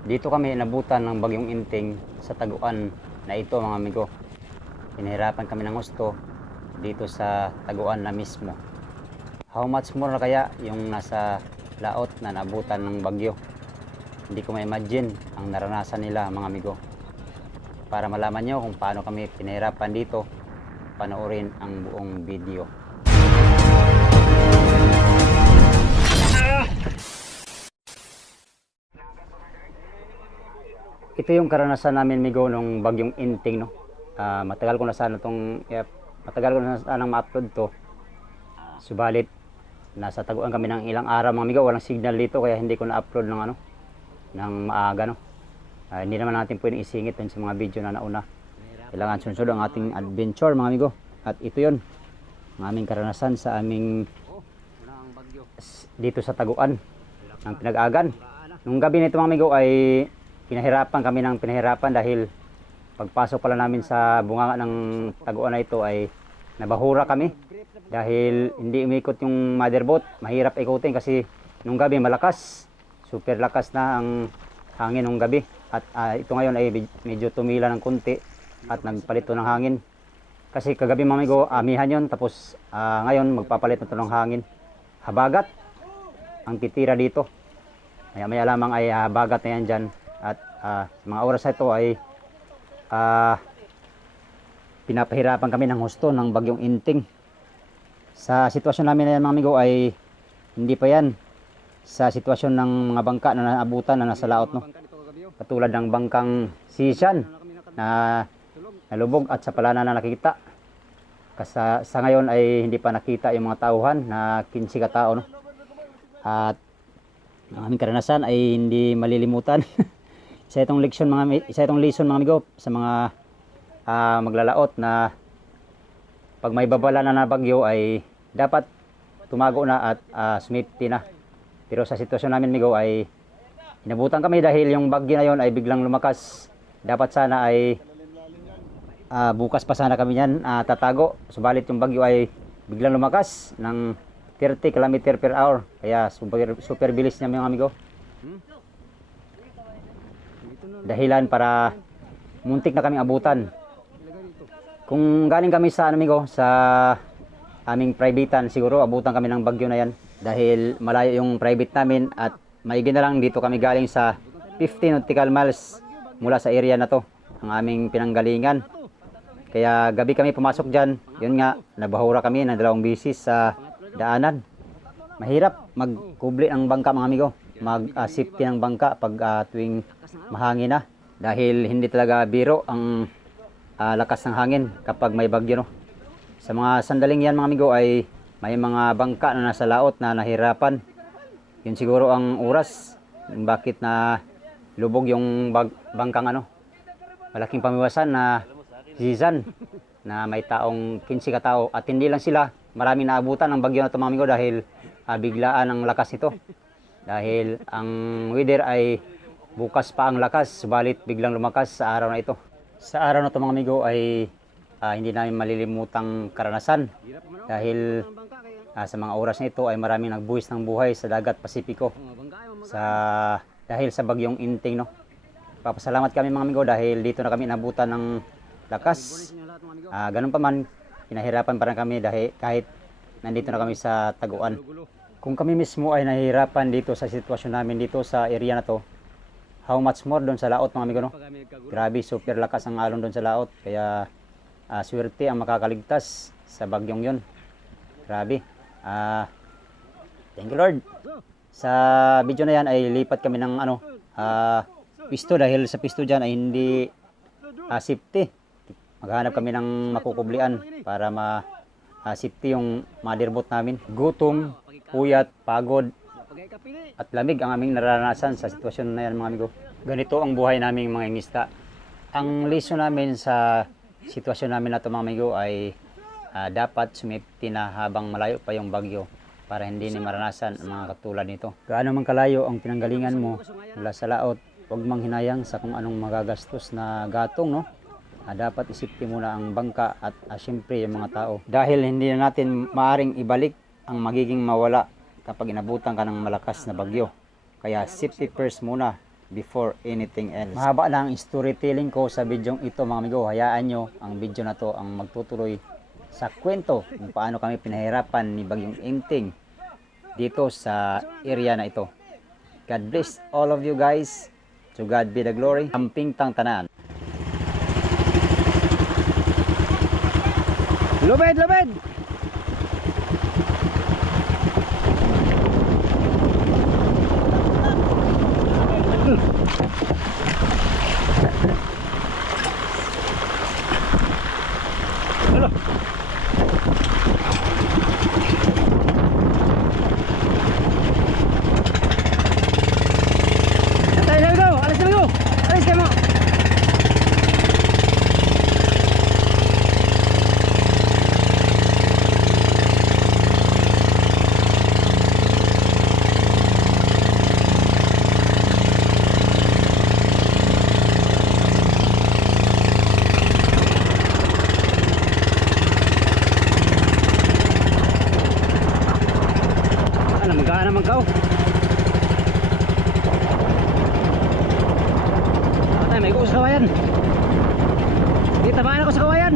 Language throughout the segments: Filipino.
Dito kami inabutan ng bagyong Inting sa taguan na ito mga amigo. Pinahirapan kami ng gusto dito sa taguan na mismo. How much more na kaya yung nasa laot na nabutan ng bagyo? Hindi ko ma-imagine ang naranasan nila mga amigo. Para malaman nyo kung paano kami pinahirapan dito, panoorin ang buong video. Ito yung karanasan namin migo nung bagyong Inting, no. Matagal ko na sana ma-upload to. Subalit nasa taguan kami ng ilang araw mga migo, walang signal dito kaya hindi ko na-upload ng maaga, no. Hindi naman natin pwedeng isingit dun sa mga video na nauna. Kailangan sunod ang ating adventure mga migo. At ito yun, ang aming karanasan sa aming dito sa taguan ng Pinag-agan. Nung gabi nito mga migo ay pinahirapan dahil pagpasok pala namin sa bunganga ng taguan na ito ay nabahura kami dahil hindi umikot yung motherboat. Mahirap ikutin kasi nung gabi malakas, super lakas na ang hangin nung gabi. At ito ngayon ay medyo tumila ng kunti at nagpalito ng hangin. Kasi kagabi mga amigo, amihan yun, tapos ngayon magpapalit na ito ng hangin. Habagat ang titira dito. Maya lamang ay habagat na yan dyan. At mga oras na ito ay pinapahirapan kami ng husto ng bagyong Inting. Sa sitwasyon namin na yan mga amigo ay hindi pa yan sa sitwasyon ng mga bangka na naabutan na nasa laot, no. Katulad ng bangkang Sisyan na nalubog at sa Palana na nakikita. Kasi sa ngayon ay hindi pa nakita yung mga tauhan na 15 katao, no. At ang aming karanasan ay hindi malilimutan. Isa itong lesson mga amigo sa mga maglalaot na pag may babala na bagyo ay dapat tumago na at sumipti na. Pero sa sitwasyon namin amigo ay inabutan kami dahil yung bagyo na yon ay biglang lumakas. Dapat sana ay bukas pa sana kami yan tatago. Subalit yung bagyo ay biglang lumakas ng 30 km per hour. Kaya super bilis niya mga amigo. Dahilan para muntik na kaming abutan. Kung galing kami sa amigo sa aming privatean, siguro abutan kami ng bagyo na yan dahil malayo yung private namin at maigi na lang dito kami galing sa 50 nautical miles mula sa area na to, ang aming pinanggalingan. Kaya gabi kami pumasok dyan. Yun nga, nabahura kami ng 2 bisis sa daanan. Mahirap magkubli ang bangka mga amigo, mag-safety ng bangka pag tuwing mahangin na dahil hindi talaga biro ang lakas ng hangin kapag may bagyo, no. Sa mga sandaling yan mga amigo ay may mga bangka na nasa laot na nahirapan. Yun siguro ang oras bakit na lubog yung bangkang malaking pamiwasan na Sisyan na may taong 15 katao at hindi lang sila, maraming naabutan ng bagyo na ito mga amigo dahil biglaan ang lakas nito. Dahil ang weather ay bukas pa ang lakas, subalit biglang lumakas sa araw na ito. Sa araw na ito mga amigo ay hindi namin malilimutang karanasan dahil sa mga oras na ito ay maraming nagbuwis ng buhay sa dagat Pasipiko dahil sa bagyong Inting, no. Papasalamat kami mga amigo dahil dito na kami inabutan ng lakas. Ganun pa man, pinahirapan pa rin kami dahil kahit nandito na kami sa taguan. Kung kami mismo ay nahihirapan dito sa sitwasyon namin dito sa area na to, how much more doon sa laot mga amigo, no? Grabe, super lakas ang alon doon sa laot. Kaya swerte ang makakaligtas sa bagyong yon. Grabe. Thank you Lord. Sa video na yan ay lipat kami ng pisto dahil sa pisto dyan ay hindi safety. Maghanap kami ng makukublian para safety yung motherboat namin. Gutom, puyat, pagod, at lamig ang aming naranasan sa sitwasyon na yan mga amigo. Ganito ang buhay naming mga ingista. Ang lesson namin sa sitwasyon namin na ito mga amigo ay dapat sumipti na habang malayo pa yung bagyo para hindi ni maranasan ang mga katulad nito. Gaano man kalayo ang pinanggalingan mo mula sa laot, huwag mang hinayang sa kung anong magagastos na gatong, no. Dapat isipin muna ang bangka at siyempre yung mga tao. Dahil hindi na natin maaring ibalik ang magiging mawala kapag inabutan ka ng malakas na bagyo. Kaya safety first muna before anything else. Mahaba lang ang storytelling ko sa bidyong ito mga amigo. Hayaan nyo ang video na to ang magtutuloy sa kwento kung paano kami pinahirapan ni Bagyong Inting dito sa area na ito. God bless all of you guys. To God be the glory. Amping tang tanan. Lubid, lubid! Halo. Alis na amigo! Alis kayo mo! Magkaan naman ka, oh. Atay, may ko sa kawayan. Di tamaan ako sa kawayan.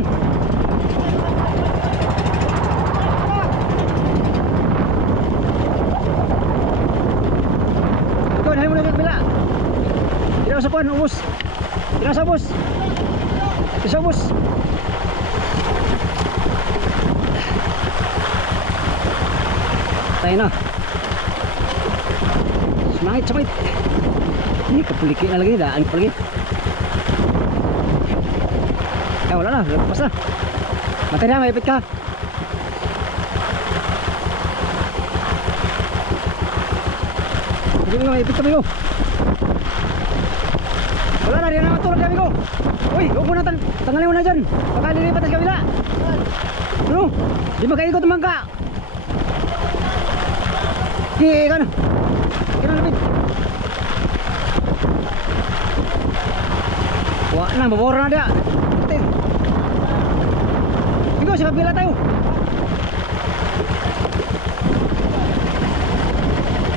Ikaw, nahin mo na bila. Tira sa puan, ubos. Tira sa ubos. Tira sa ubos. Tayo na. Semangit, semangit. Ini kepulikin na lagi, daan pa lagi. Wala na, lepas na. Matay na, maipit ka. Hindi mo maipit ka, amigo. Wala na, riyan na matulog ka, amigo. Uy, huwag mo na, tanggalin mo na dyan. Baka nilipat na sa kabila. Ano? Di makaikot naman ka. Sige, ikaw na. Ikaw na, lapit. Wala na, babora na dia. Ikaw, sa kabila tayo.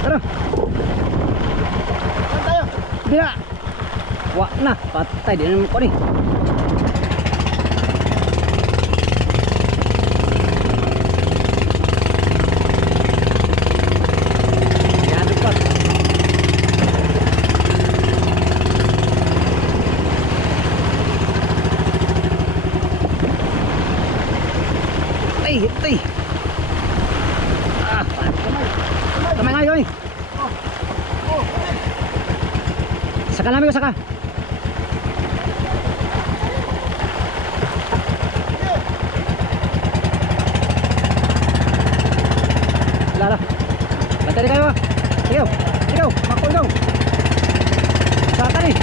Tara. Saan tayo? Bila. Wala na, patay. Di naman ko ni. Hintay. Ah, kamay nga yun. Saka namin ko, saka. Lala. Bantay kayo. Ikaw. Ikaw. Mako ikaw. Saka rin.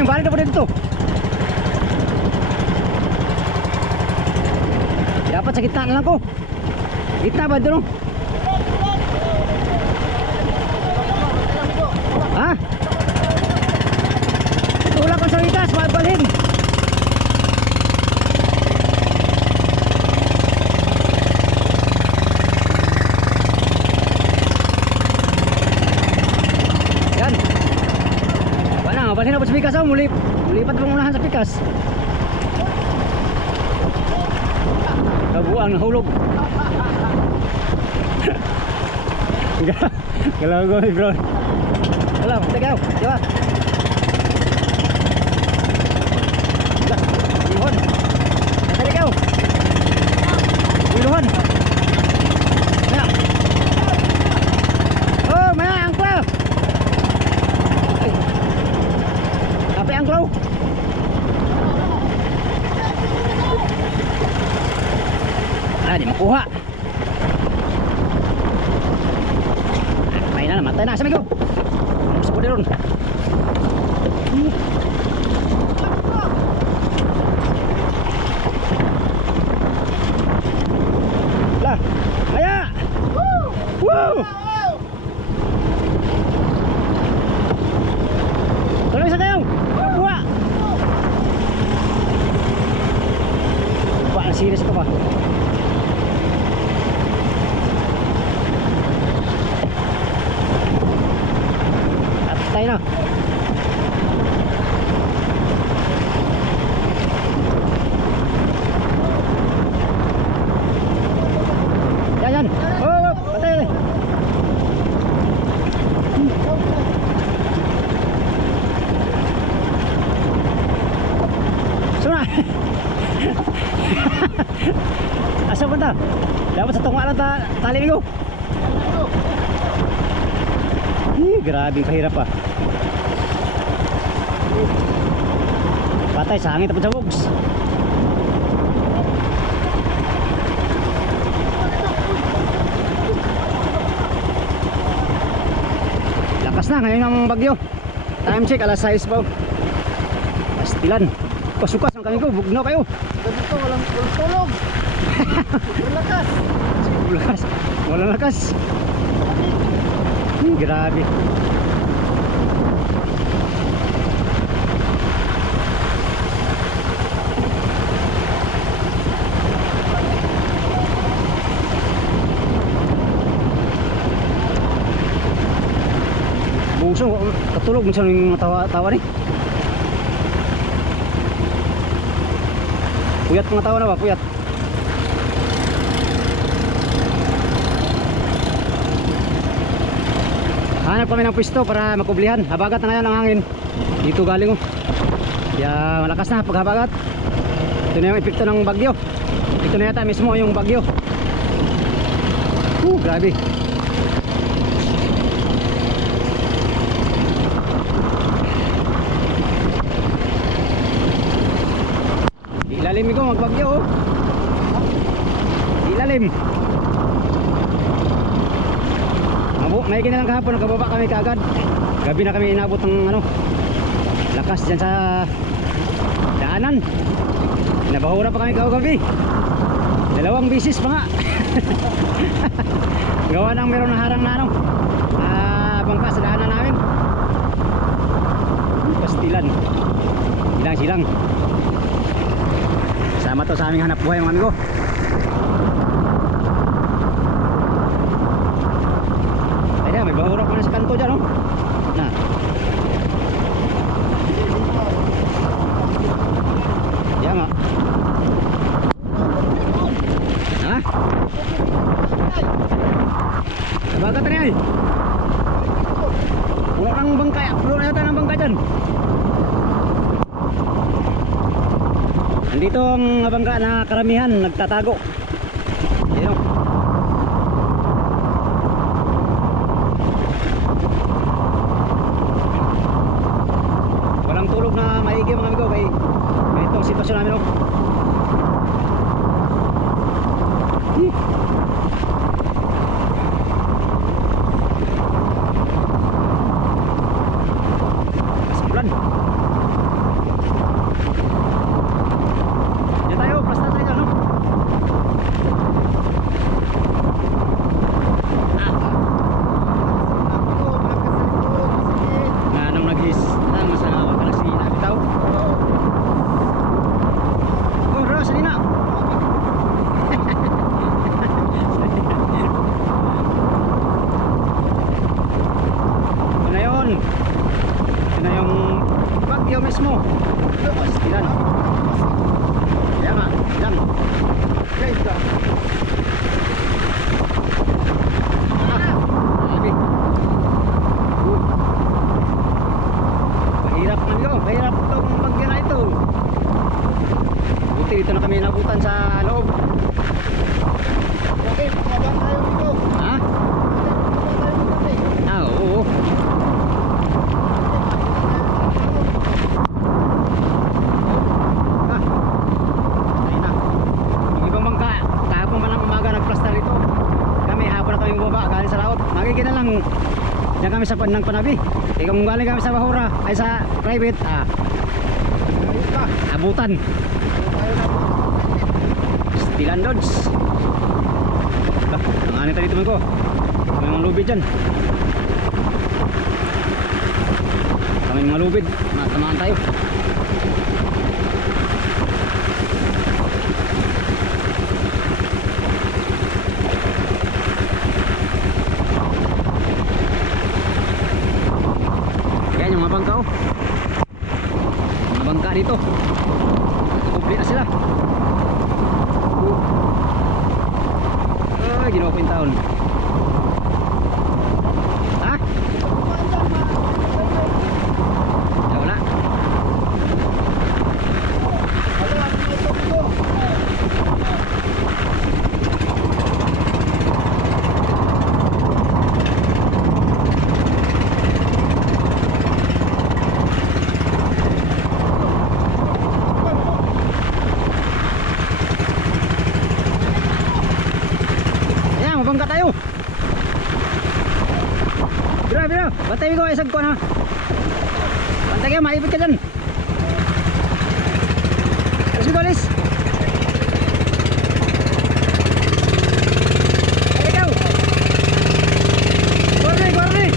Balik na po dito. Dapat sa gitna na lang ko. Gitna ba doon? Ha? Tulak ko sa itas, mabalhin. nabot sa pikas, mulipat pang unahan sa pikas. Kabuang nahulog. Kalau gue bro. Alam, tagaw, di ba? Iluhan. Tagaw. Iluhan. Ya. Oh, mana angklo? Apa angklo? Ah, di makuha. Main na, matay na. Sabi ko. Gusto ko din. Lah, aya. Woo! Tuloy sa kayo. Buwa. Buwa, serious ito pa. Tayo na. Yan. Oh, patay. Suna. Asa punta? Dapat sa tungwa lang tali ko. Grabe kahirap pa. Patay sa hangin tapos sa bugs. Lakas na ngayon ang bagyo. Time check alas 6 pa. Pastilan. Pasukas ang kami ko, bugnaw kayo. Dito walang tulog. Walang lakas. Walang lakas. Grabe. Bungso, katulog minsan yung tawa ni. Puyat mga tawa na ba? Puyat. Hanap kami ng pwesto para makublihan. Habagat na ngayon ang hangin. Dito galing kaya malakas na paghabagat. Ito na yung epekto ng bagyo. Ito na yata mismo yung bagyo. Grabe. Ilalim ko magbagyo oh. Ilalim. May kinalang kahapon, nagkababa kami kaagad. Gabi na kami inabot ng lakas dyan sa daanan. Nabahura pa kami kagabi. 2 bisis pa nga. Gawa ng meron na harang na bangka sa daanan namin. Pastilan. Silang. Sama to sa aming hanap buhay mga amigo. May bahura pa na sa kanto dyan, no? Na. Yan nga. Ha? Nabagat na yan. Wala kang bangkay. Pulo na yata ng bangkay dyan. Nandito ang bangka na karamihan nagtatago. Yan, no? Tulog na maigi mga amigo kay itong sitwasyon namin oh. Kasimpulan yan tayo, plus na tayo no? Anong naghis masama ka na si Nabitaw. Oh bro, salina. maigi na lang. Diyan kami sa ng Panabi. Eh kung galing kami sa Bahura, ay sa private, abutan. Stilan Dodge. Ang anit tayo dito ko. May mga lubid dyan. Kami mga lubid. Matamaan tayo. Yan yung mga bangka oh. Mga bangka dito. Kumple na sila. Ay, ginawa ko yung taon. Ha? Wala. Mabangka tayo. Bira. Bantay ko isag ko na. Bantay kayo, maipit ka dyan. Alis ko, alis. Alis ka. Guardi.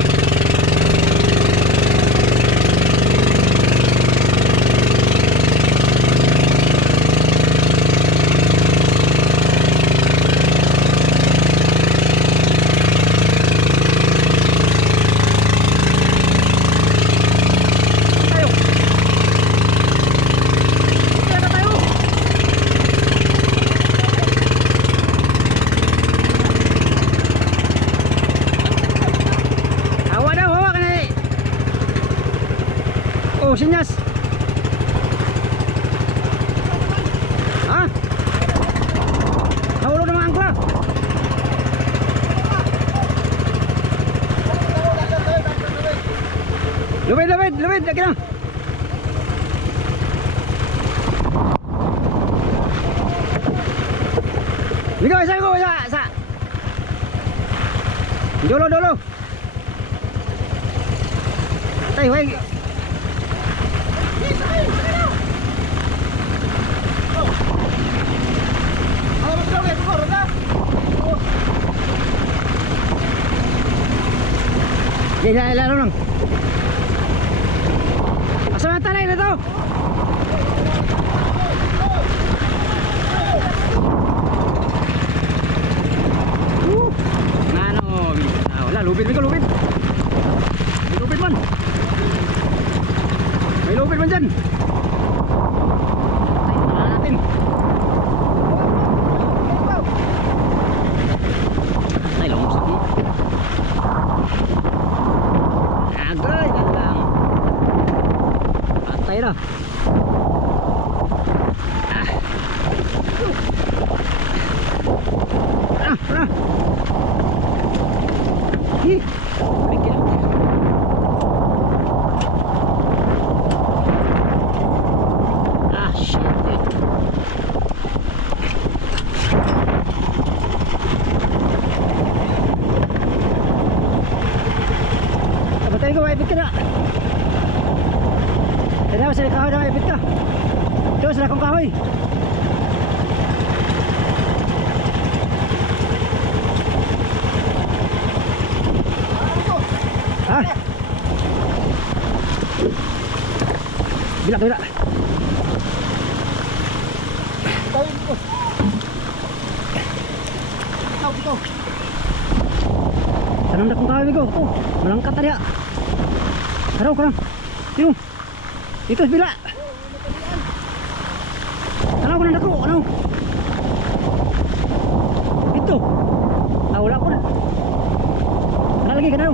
Oh, sinyas. Ha? Nahulog ng mga angkla. Lubid, lagi na. Ligo, isa. Dolo. Tay, wait. Lalo lang. Asa na talay na to? Ano? Wala, lubid. May lubid man. May lubid man dyan. Ay, natin. Ay, lumusak mo. Agay, yan lang. Patay na. Tara. Bigyan. Shit. Batay ko, maipit ka na. Tanda mo, sila kahoy na maipit ka. Ito, sila kong kahoy. Ha? Bila. Ito. Tanang na kong kahoy ko. Ito, malangkat tadi. Araw ka lang. Ito, bila. Ano ko na dako? Ano? Ito. Wala ko na. Lagi ka na.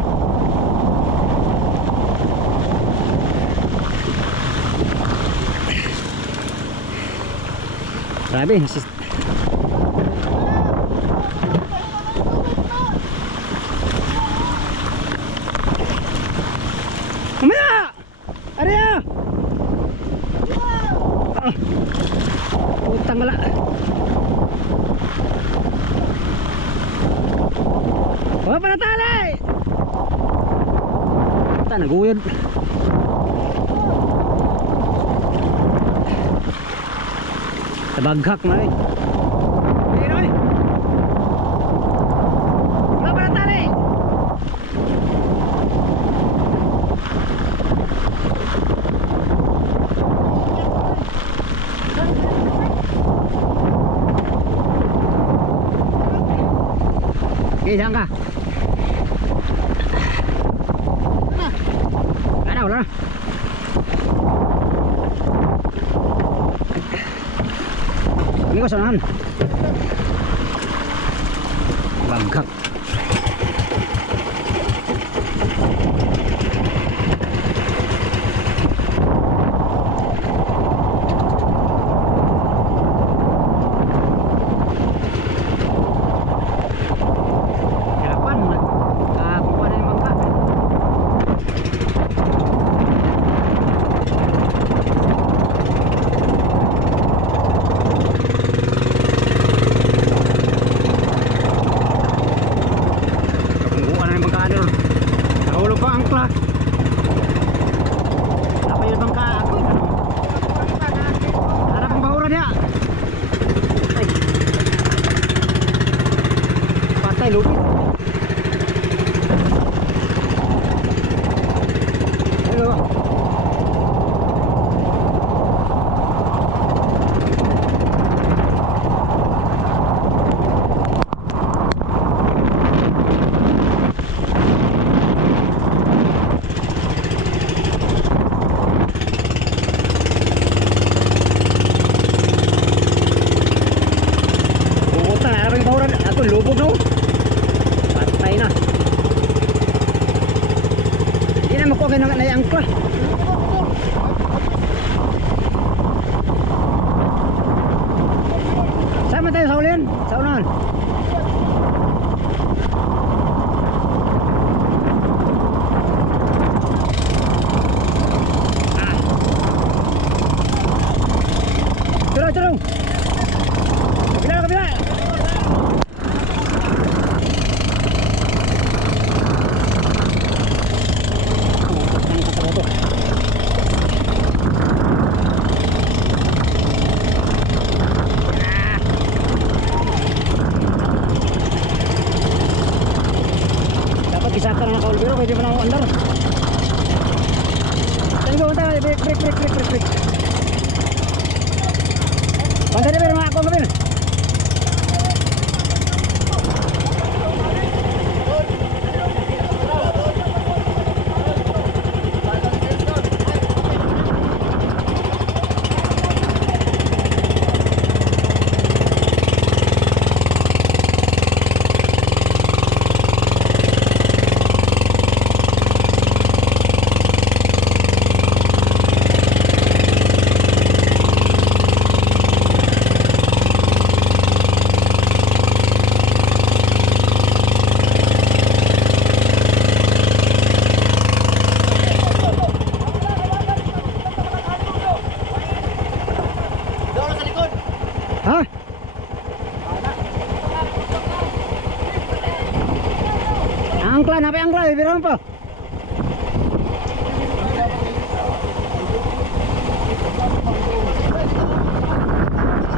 Grabe, Mamaya! Arya! Utang wala. Wala pa na tali! Bata naguyod. Tabaghak na eh. Ayun oy. Baba na tali. Okay, saan ka? Wala na. Ini ko sanahan. Bagak. Lupit. Hello. Puta, ano yung bawran? Ako lubog no. Na. Hindi na makuha kayo na angkla. Sama tayo sa ulihan. Sa unahan. Turun, turun. Kabila, kabila. Isa ka na nakaulbiro, pwede mo na ako andar. Tanggo, tanggo, break. Bantay na pero mga ako kapil. Ha? Angkla, napi angkla, bibirang pa.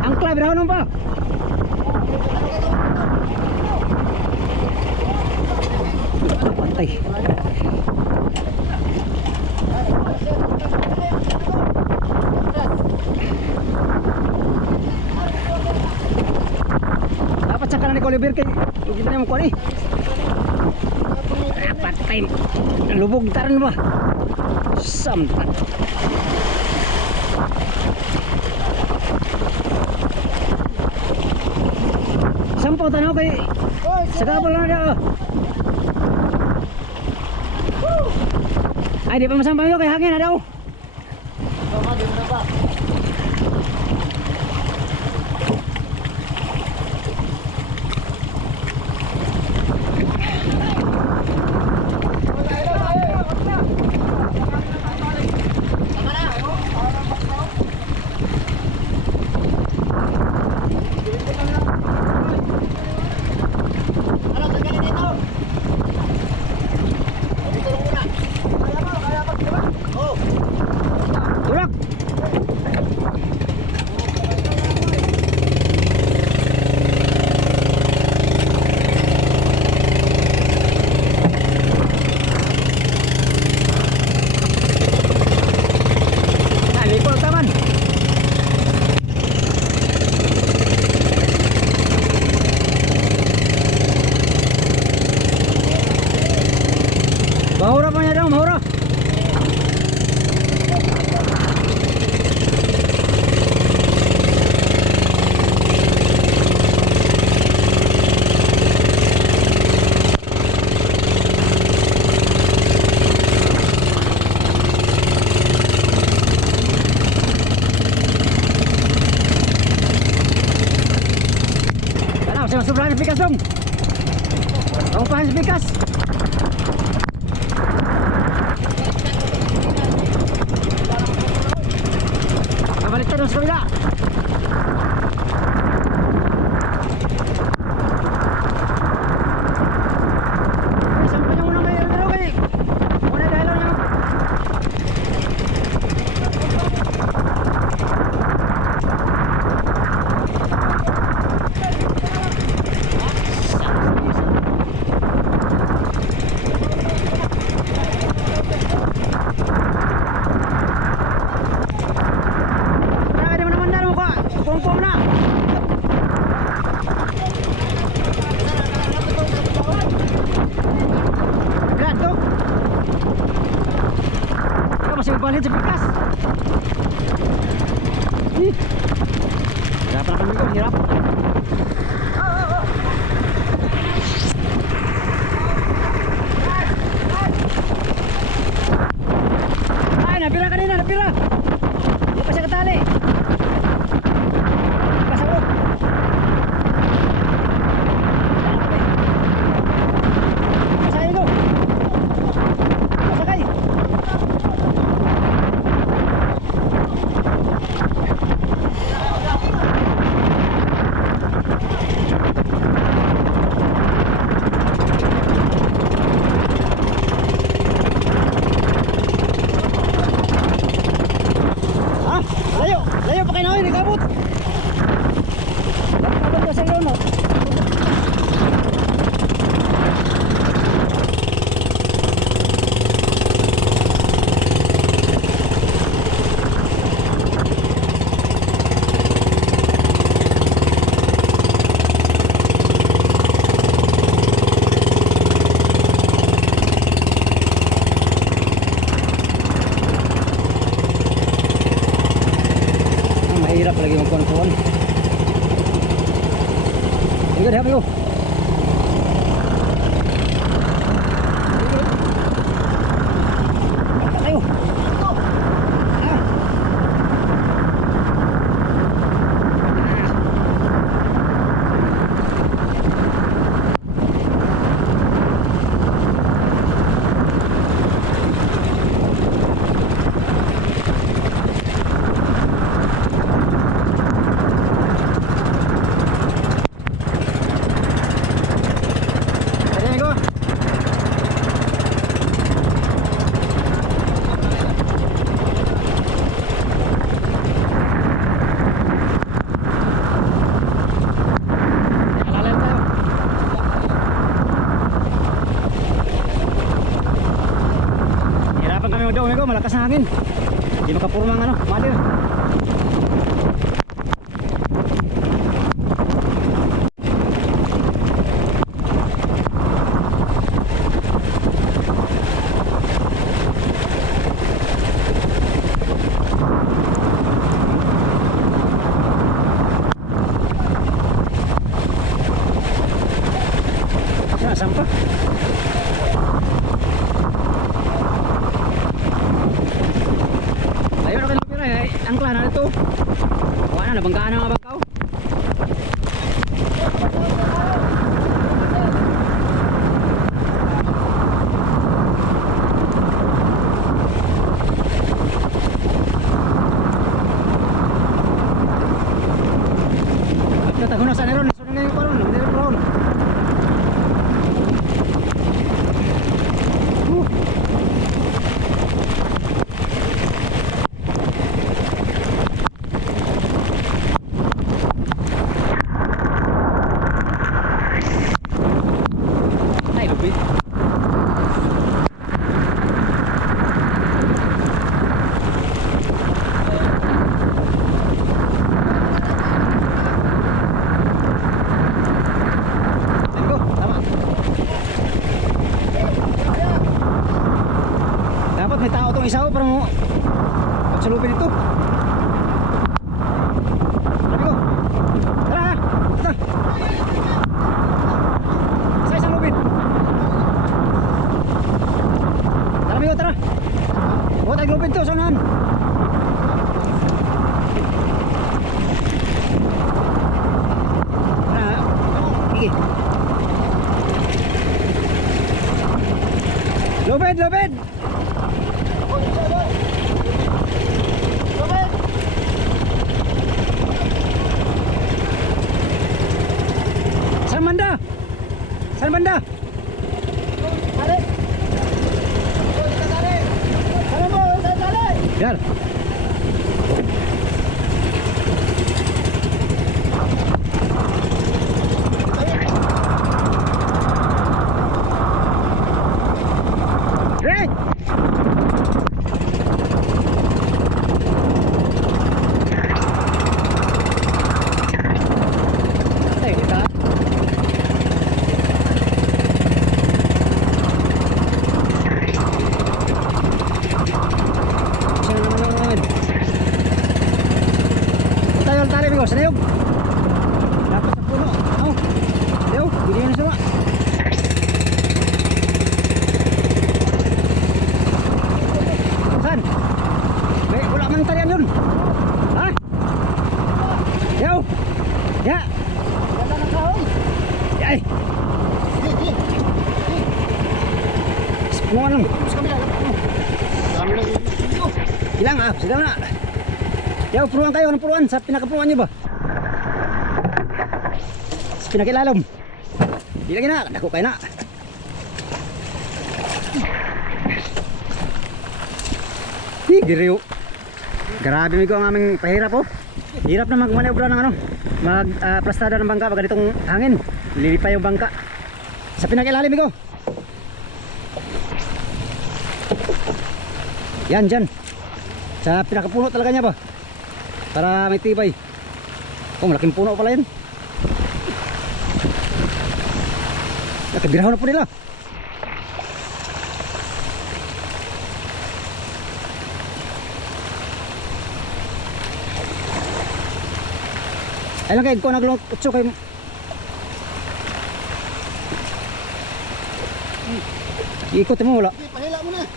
Angkla, bibirang pa. Pantay. Dapat sa kanan ni Kolibir kay hindi na mo kuha ni. Dapat time. Lubog taran ba? Sampat. Sampaw tanaw kay sagabal na daw. Ay di pa masampaw yo kay hangin na daw. Tama din na ba? Ano, tagalin dito. Dito muna. Pangupahan sa bigas. Kabalik tayo sa kabila. Sampai na muna kayo. Muna dahil lang yan. Masih balik sebekas. Hirapan kami ko, hirap. Ay, napira kanina, napira. Hindi pa siya katali. Pasabot. Pasakay ko. Pasakay. Layo pa kayo na, nagabot. Nagabot ka sa ilon mo. Mahirap lagi magkuhan-kuhan. Sige, dihap yun. Tayo. Malakas na hangin. Hindi makapurmang ano, malir. Ya, sampah. Ayun ako napira eh, angkla na ito. Wala na, nabanggaan na mga bangkaw. Tagunas na ron, sunod na yung paron, hindi rin paron. May tao itong isa ko parang magsalupin ito. Sabi ko, tara ha, ito. Sa isang lupin. Tara amigo, tara. Huwag tayong lupin ito, sanahan. Tara ha, sige. Lubid, lubid! Saan banda? Saan banda? Biar. Red. Hey, kita. Tayo tali bigo, sanayog. Dapat sa puno. Oh. Yo, bigyan na sama. Saan? May wala man talian yun. Ha? Yo. Ya. Wala nang kahoy. Ay. Puno lang. Dami lang yun. Ilang ah, sedang na. Yaw, puruan kayo, anong puruan? Sa pinakapuruan nyo ba? Sa pinakilalom. Di lagi na, dako kayo na. Giriw. Grabe mi ko ang aming pahirap oh. Hirap na magmanebra ng ano, plastada ng bangka pag ganitong hangin. Lilipay yung bangka. Sa pinakilalim ko. Yan dyan. Sa pinakapuno talaga niya ba? Para may tibay. Oh, malaking puno pala yun. Nakabiraho na po nila. Ay lang kayo, kung naglong utso kayo. Iikot mo wala. Pahila mo na.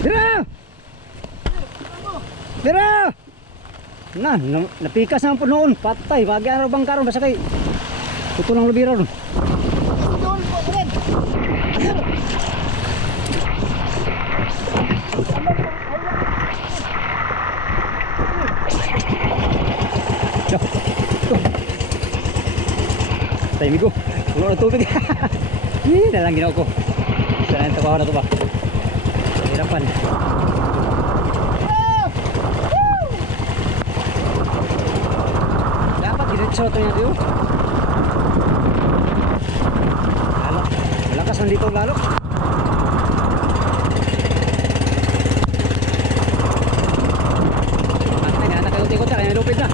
Dira! Dira! Na, napikas naman po noon. Patay, wagi araw bang karon basta kay tutulang lubi ron. Doon po, Red. Tay migo, puno ng tubig. Nalang ginaw ko. Saan ang trabaho na ito ba? Hirapan. Dapat diretso ito niya dito. Lalo, malakas nandito lalo. Patay na, nakayot-ikot na, kaya lupit na.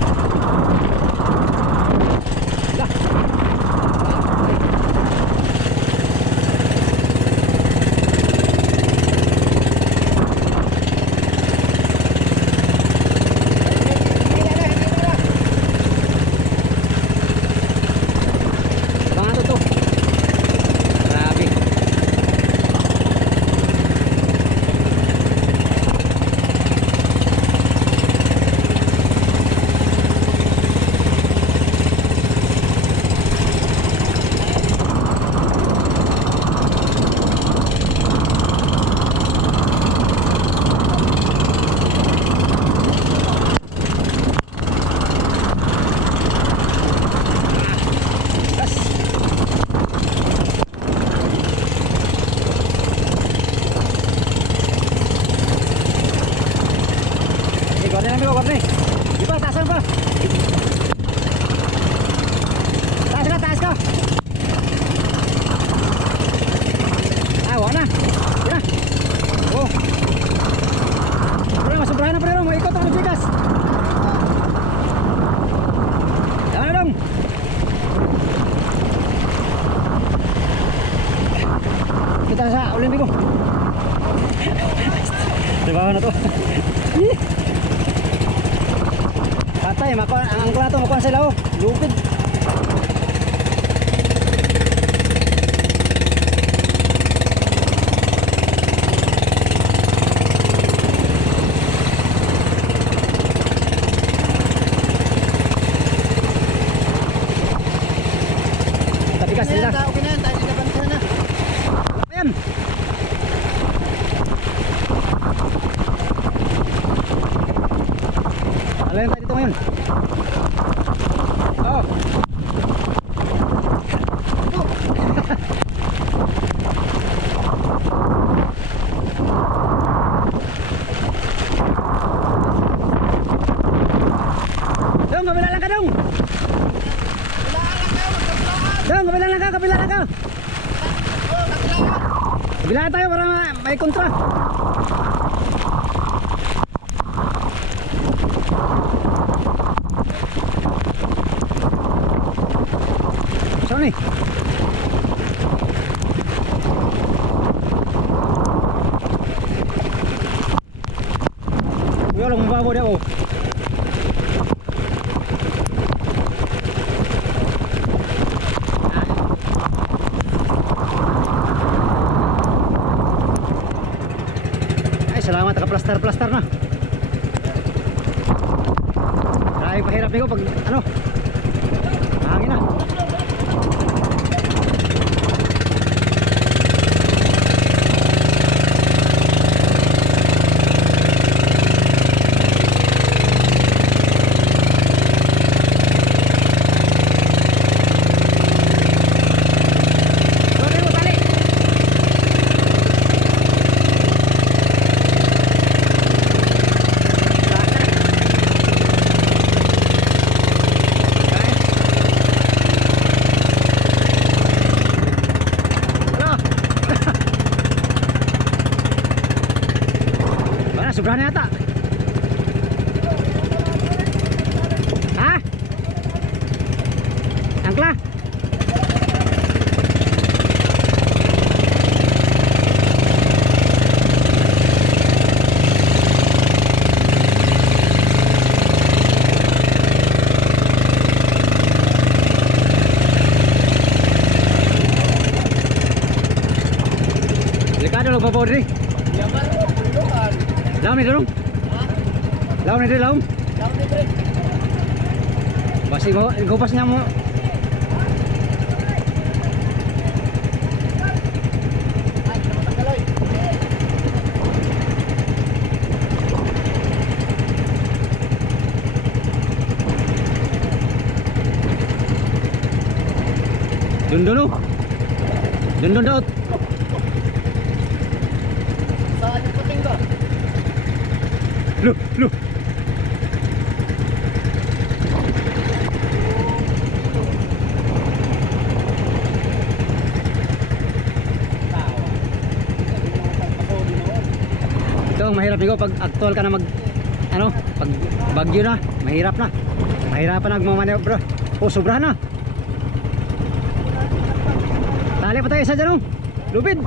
Kita sa ulit ko. Trabaho na to. Patay, makuha ang angkla to, makuha sila oh. Lupid. Tapikas nila. Okay na yan, tayo dito na. Ayan. Kabila lang ka, kabila lang ka. Kabila tayo para may kontra. Saan eh? Kuya lang mababaw dia oh. Ay, salamat naka-plaster na. Maraming pahirap nito pag ano, hangin na. Sobrang na yata. Ha? Angkla? Delikado lang babaw diri. Laom ni dong. Laom ni laom. Basi mo, gupas niya mo. Dundun oh. Dundun daw. Saan yung puting ba? Look. Ito ang mahirap nito pag actual ka na mag ano, pag bagyo na, mahirap na. Mahirapan na magmamanebra. Oh, sobra na. Tali pa tayo isa dyan oh. Lupid.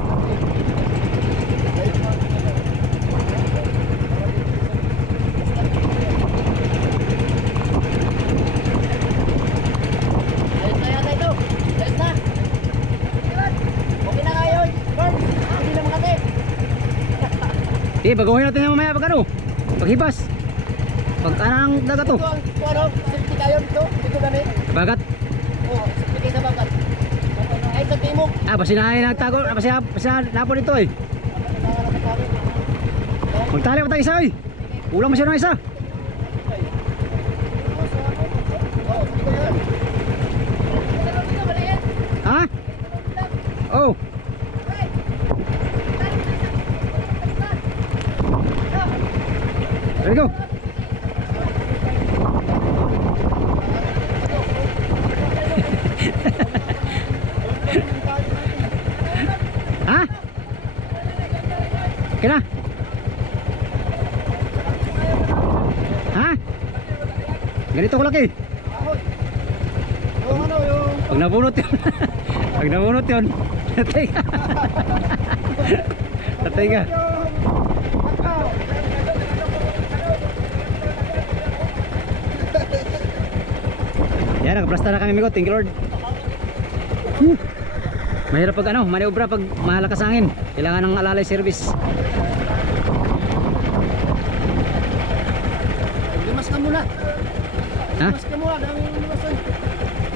Baguhin natin yung mamaya pag ano, paghibas. Pag anang dagat to. Ano, safety kayo dito? Dito gani? Bagat. Oo, safety kayo sa bagat. Ay, sa timog. Basi na nagtago, basi napo dito eh. Magtali pa tayo isa eh. Kulang mo siya ng isa. Ha? Oh. There we go. Ha? Okay na? Ha? Ganito ko laki. Yung ano, yung... Pag nabunot yun. Pag nabunot yun. Tatay ka. Tatay ka. Yan, nakaplasta na kami migo. Thank you Lord. Mahirap pag ano, maniobra pag malakas angin. Kailangan ng alalay service. Limas ka muna. Ha? Limas ka muna. Dami yung limas eh.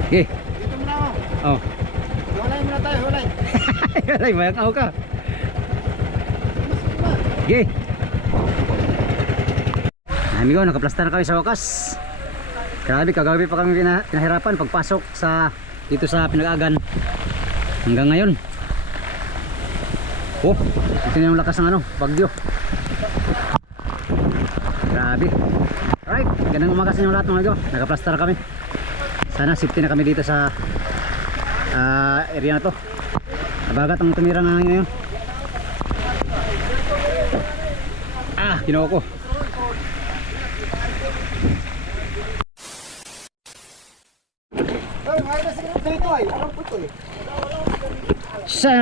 Okay. Dito muna ako. Oh. Hulay muna tayo, hulay. Alay, mayak ako ka. Limas ka muna. Okay. Amigo, nakaplasta na kami sa wakas. Grabe, kagabi pa kami pinahirapan pagpasok sa dito sa Pinag-agan. Hanggang ngayon. Oh, ito na yung lakas ng ano, bagyo. Grabe. Alright, gandang umaga sa inyo lahat mga amigo. Nakaplasta na kami. Sana safety na kami dito sa area na to. Abagat ang tumira nga ngayon. Kinuha ko. Sa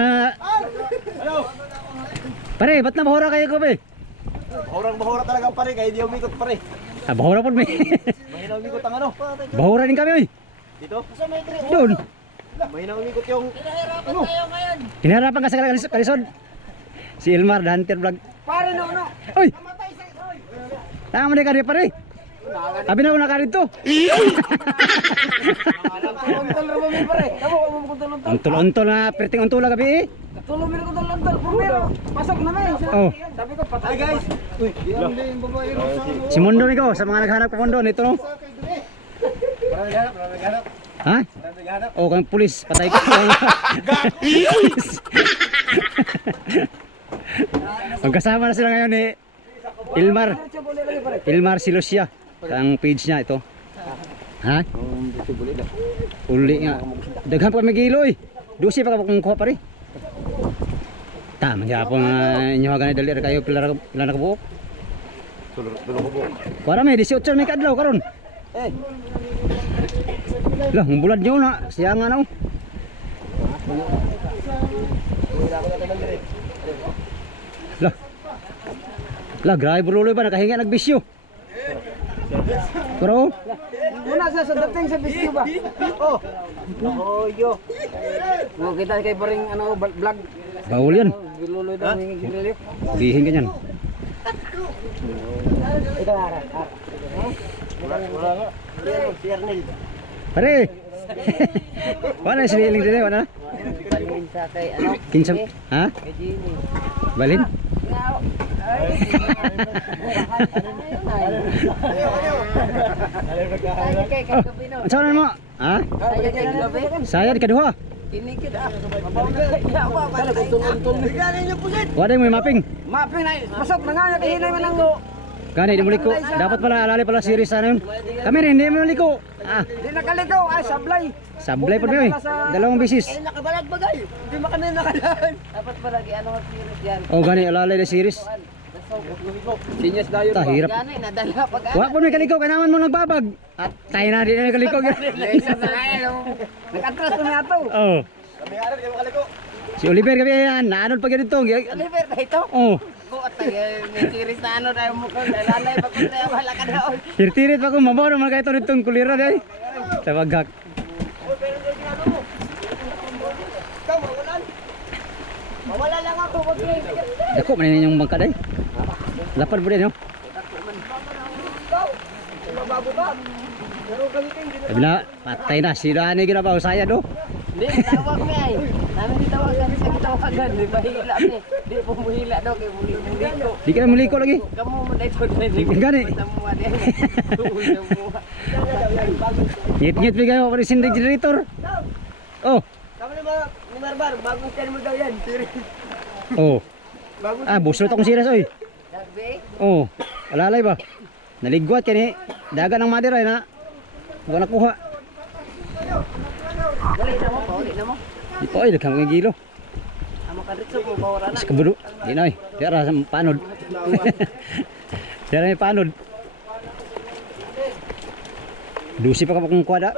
pare, ba't na bahura kayo ko be? Bahura talaga pare, kaya di umikot pare. Bahura po may. Mahina umikot ang ano. Bahura din kami oy. Dito? Doon. Mahina umikot yung ano. Hinaharapan ka sa kalisod. Si Elmar, The Hunter Vlog. Pare no. Oy! Tama na ka rin pare. Abi na ako nakarito. Untol mo mi pare. Kamu mo kuntol. Untol na, perting untol gabi eh. Tulong mi kuntol. Pero pasok na may. Oh. Sabi ko patay guys. Uy, yung babae mo sa Si Mondo Migo, sa mga naghanap ko Mondo nito no. Ha? Oh, kang pulis, patay ko. Magkasama na sila ngayon ni Ilmar Silosia. Ang page niya ito. Ha? Uli nga. Daghan pa kami gilo eh. Dusi pa ka kumukuha pa rin. Tama nga po inyo hagan dali kayo pila na kabuok. Para may 18 may kadlaw karon. Lah, ngumbulad nyo na. Siya nga na. Lah, grabe buloy ba nakahinga nagbisyo. Pero Muna sa dating sa bisyo ba? Oh. Loyo. Mo kita kay paring ano vlog. bawal yan. Giluloy daw ng grilyo. Bihin ka yan. Ito ara. Wala nga. Si Arnel. Pare. Wala siniling din wala. Paling sa kay ano? Kinsam. Ha? Kay Jimmy. Balin? Ang saan mo? Ha? Saya di kaduha. Kinikit ah. Mabaw na kaya ako para tulon-tulon. Bigyan niyo pusit. Wala yung may mapping. Maping na. Pasok na nga nakahinay man ang Gani di mo liko. Dapat pala alali pala series ano yun. Kami rin hindi mo liko. di nakalikaw ay sablay. Sablay pa rin. Dalawang bisis. Ay nakabalag bagay. Hindi makanin nakalaan. Dapat pala ano ang series yan. Oh gani alalay na series. Sinyas dayon Ta hirap. Yan ay nadala pag Wa po may kaliko kay naman mo nagbabag. At tayo na di na kaliko. Isa na nga nakatras na ato. Oh. Kami aral kayo makaliko. Si Oliver kami yan. Naanod pa ganito. Oliver na ito. Oh. Ko at may series na ano tayo mo ko lalay pa ko tayo wala ka daw. Tirtirit pa ko mamaw naman kayo ito nitong kulira day. Tawaghak. Mawala lang ako wag ni. Dako man ninyong bangka day. Lapad po din no. Sabi na, patay na. Sino ani ginapaw saya do? Di tawag mi ay. Namin tawagan sa gitawagan di bahila mi. Di po muhila daw kay muliko. Di ka na muliko lagi. Kamu mo dai to dai. Gani. Ngit-ngit bigay ako ni sindig generator. Oh. Kami ni Marbar bagong kan mo daw yan. Oh. Buslot akong siras oy. Dagbe. Oh. Alalay ba? Naligwat kani. Dagan ng madira na. Wala nakuha. Dali na mo, pauli na mo. Di pa oy daghang mga gilo. Amo kadritso mo bawara na. Sa kabudo. Di na oy. Di ara sa panod. Di ara may panod. Dusi pa ka kung kuwada.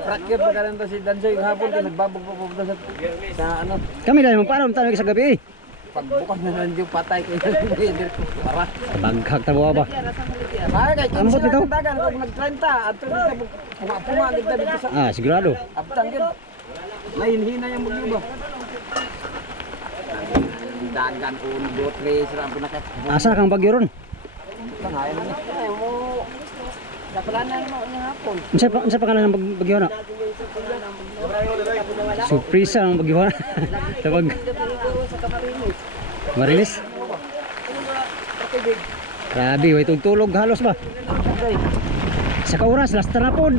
Prakir pa karon to si Danjoy hapon kay nagbabog pa pupunta sa ano. Kami dahil mong panod tanong sa gabi eh. Pagbukas na nandiyo patay ko para. Baghag tabuha ba? Ay kay Ano ba kinsa ito? lang dagan kag nag-30 adto sa puma kita dito sa Sigurado. abtan gid. Lain-hina yang bagyo ba? Dagan un botre sira po nakat. Asa kang bagyo ron? Tangayan ni. Ay mo napalanan mo nya hapon. Unsa pangalan ng bagyo na? Surprise ang bagyo na. Sa bag Sa Camarines. Marilis. Grabe, way tugtulog halos ba? Sa kauras, lastra na pod.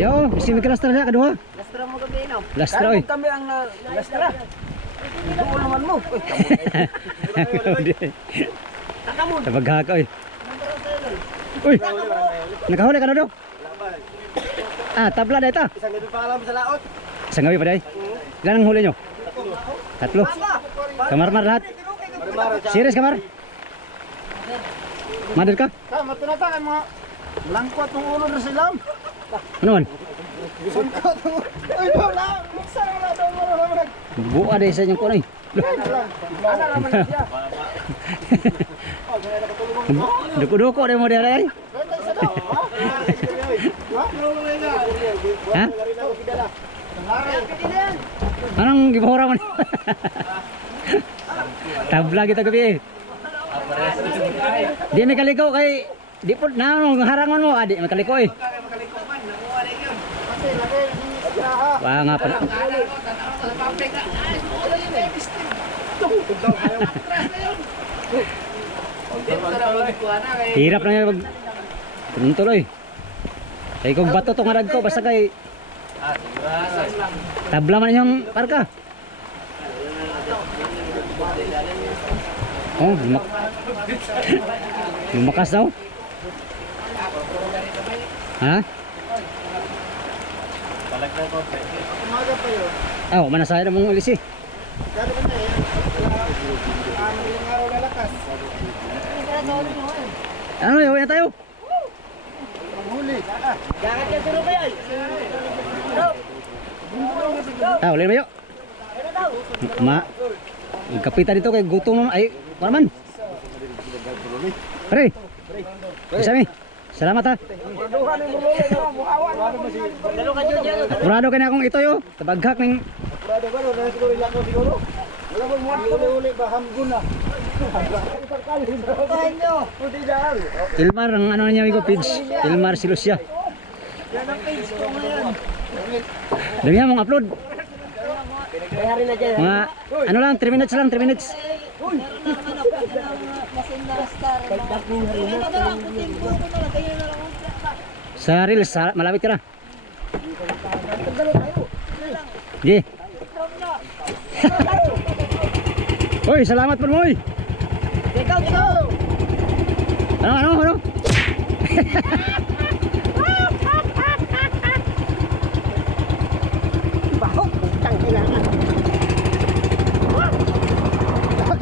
Yo, bisi mi lastra na kaduha. Lastra mo gabi no. Lastra oy. Kami ang lastra. Duol naman mo. Takamon. Sa baghak oy. Uy. Nakahuli ka na do? Tabla data. Isang ganun pa alam sa laot. Isang gabi pa day. Ilan ang huli nyo? Tatlo. Kamar-mar lahat. Serious kamar? Mother ka? Tama, tunata kay mga langkot ng ulo na sila. Ano man? Langkot ng ulo. Ay, wala. Saan wala daw mo naman. Buka day sa inyong kunay. Ana naman na siya. Duko-duko day mo day. Ha? Anong gibahura man? Tabla kita gabi eh. Di may kaliko kay di po na harangan mo adi may kaliko eh. Wah nga pala. Hirap na yung tuloy. Kaya kung bato itong harag ko, basta kay tabla man yung parka. Oh, lumakas daw. Ha? Oh, manasaya na mong ulis eh. Ano yun? Uwi na tayo. Uli na ba yun? Kapitan dito kay gutom naman. Ay, paraman. Pare. Isami. Salamat ha. Apurado ka na akong ito yo. Tabaghak ng... Prado ba? Wala siguro ilang ko siguro. Wala mo uli ba hamgun na. Ilmar ang ano niya amigo page. Ilmar si Lucia. Dami mong upload. Mga ano lang 3 minutes lang 3 minutes. Sa reels malapit ka na. Sige. Hoy, salamat po moy. Ano? Bahok, tang kailangan.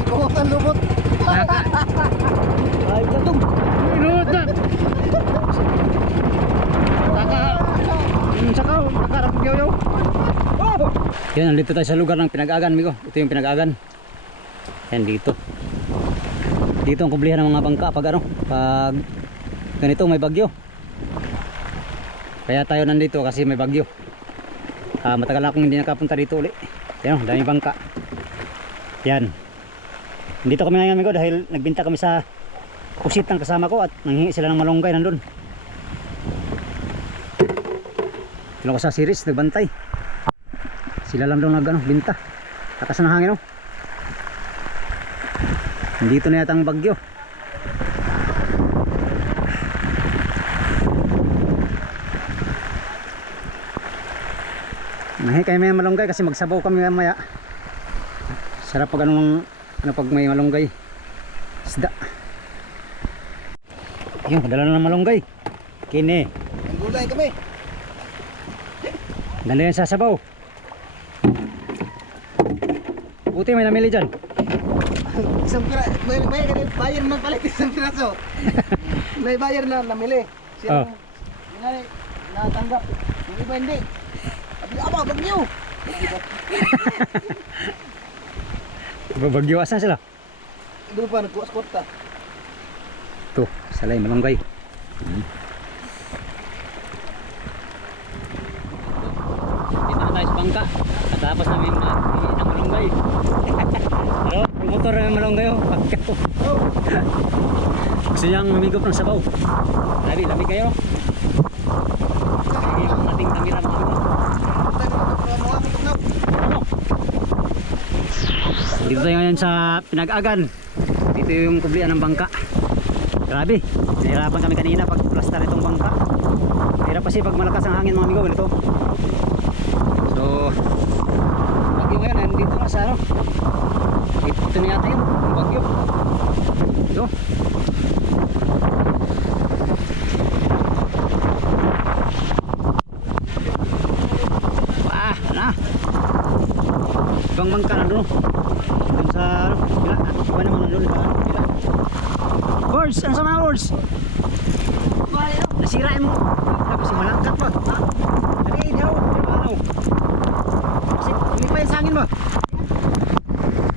Kukutan lubot. Ay, gatong. Inut na. Sakaw, nakarap yaw. Yan, nandito tayo sa lugar ng Pinag-agan, amigo. Ito yung Pinag-agan. Yan dito. Dito ang kublihan ng mga bangka pag ganito may bagyo. Kaya tayo nandito kasi may bagyo. Matagal na akong hindi nakapunta dito uli. Yan, dami bangka. Yan. Dito kami ngayon amigo dahil nagbinta kami sa pusit ng kasama ko at nanghingi sila ng malunggay nandun. Sino ko sa series nagbantay. Sila lang daw binta. Takas ng hangin oh. Dito na yata ang bagyo. Nahi kayo may malunggay kasi magsabaw kami mamaya. Sarap pag pag may malunggay. Isda. Yun, padala na ng malunggay. Kini. Gulay kami. Ganda yan sa sabaw. Buti may namili dyan. Isang pira, bayar man palit isang piraso. May bayar na namili. Oh. Natanggap. Yung iba hindi. Sabi, wag niyo. Babagyo asan sila? Doon pa, nagkuwas-kwarta. Ito, salay malunggay. Dito na tayo sa bangka. Katapos namin ng malunggay. Pero, promotor na malunggay oh. Pagkato. Gusto niyang mamigop ng sabaw. Labi kayo. Sige yung ating kamera mga ito. Dito tayo ngayon sa Pinag-agan. Dito yung kublian ng bangka. Grabe, nahirapan kami kanina pag plastar itong bangka. Hirap kasi pag malakas ang hangin mga amigo ganito. So bagyo ngayon, nandito na sa ano. Ito na yata yun, yung bagyo. Ito. Wah, na. Ibang bangka na doon. Doon sa ano, bila. Iba naman doon sa bila. Birds, ano sa mga birds? Nasirain mo. Kasi malangkat pa. Dali, daw. Ano? Kasi hindi pa yung sangin ba?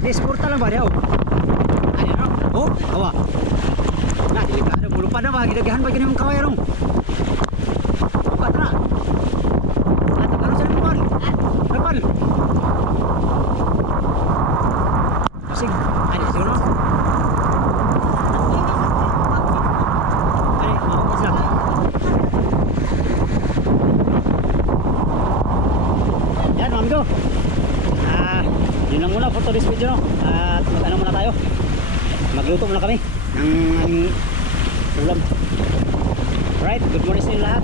Disporta lang ba daw? Ano no? Oh, awa. Nah, delikado. Mulu pa na ba? Gidagahan ba ganyan mong kaway rong? Buka na. Ato, ano sa naman? Kapal. Asig. Ano, siguro? Ano, mabukas lang. Yan, mami ko. Yun lang muna for today's video, no? At mag-ano muna tayo. Magluto muna kami ng aming ulam. Alright, good morning sa inyo lahat.